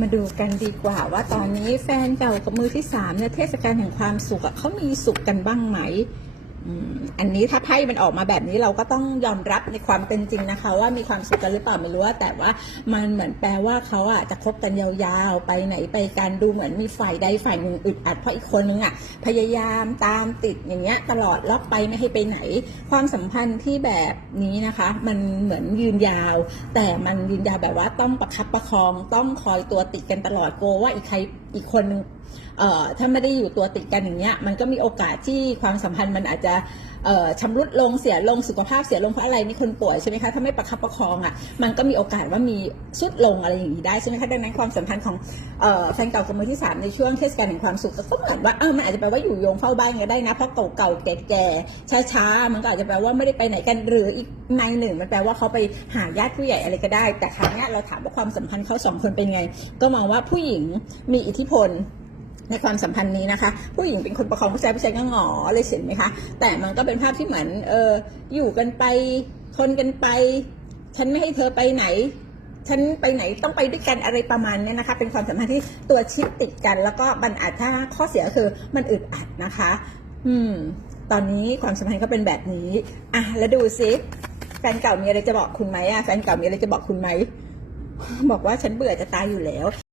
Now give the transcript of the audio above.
มาดูกันดีกว่าว่าตอนนี้แฟนเก่ากับมือที่สามเนี่ยเทศกาลแห่งความสุขเขามีสุขกันบ้างไหม อันนี้ถ้าไพ่มันออกมาแบบนี้เราก็ต้องยอมรับในความเป็นจริงนะคะ ว่ามีความสุขกันหรือเปล่าไม่รู้ว่าแต่ว่ามันเหมือนแปลว่าเขาอะจะคบกันยาวๆ ไปไหนไปกันดูเหมือนมีฝ่ายใดฝ่ายหนึ่งอึดอัดเพราะอีกคนนึงอะพยายามตามติดอย่างเงี้ยตลอดล็อกไปไม่ให้ไปไหน ความสัมพันธ์ที่แบบนี้นะคะ มันเหมือนยืนยาว แต่มันยืนยาวแบบว่าต้องประคับประคองต้องคอยตัวติดกันตลอดโกลัวว่าอีกใครอีกคนนึง ถ้าไม่ได้อยู่ตัวติดกันอย่างเงี้ยมันก็มีโอกาสที่ความสัมพันธ์มันอาจจะเอ่อชำรุดลงเสียลงสุขภาพเสียลงเพราะอะไรนี่คนป่วยใช่ไหมคะถ้าไม่ประคับประคองอะมันก็มีโอกาสว่ามีสุดลงอะไรอย่างนี้ได้ใช่ไหมคะดังนั้นความสัมพันธ์ของเอ่อแฟนเก่ากับมือที่สามในช่วงเทศกาลแห่งความสุขก็เหมือนว่าเออมันอาจจะแปลว่าอยู่โยงเฝ้าบ้านก็ได้นะเพราะเก่าๆแก่ๆช้าๆมันก็อาจจะแปลว่าไม่ได้ไปไหนกันหรืออีกในหนึ่งมันแปลว่าเขาไปหาญาติผู้ใหญ่อะไรก็ได้ แต่ครั้งนี้เราถามว่าความสัมพันธ์เขาสองคนเป็นไง ก็มองว่าผู้หญิงมีอิทธิพล ในความสัมพันธ์นี้นะคะ ผู้หญิงเป็นคนประคองผู้ชายผู้ชายก็หงอเลยเห็นไหมคะ แต่มันก็เป็นภาพที่เหมือนเอออยู่กันไปทนกันไป ฉันไม่ให้เธอไปไหนฉันไปไหนต้องไปด้วยกันอะไรประมาณเนี้ยนะคะ เป็นความสัมพันธ์ที่ตัวชิดติดกัน แล้วก็มันอาจถ้าข้อเสียคือมันอึดอัดนะคะ อืม ตอนนี้ความสัมพันธ์ก็เป็นแบบนี้ อะแล้วดูซิแฟนเก่ามีอะไรจะบอกคุณไหมอะแฟนเก่ามีอะไรจะบอกคุณไหมบอกว่าฉันเบื่อจะตายอยู่แล้ว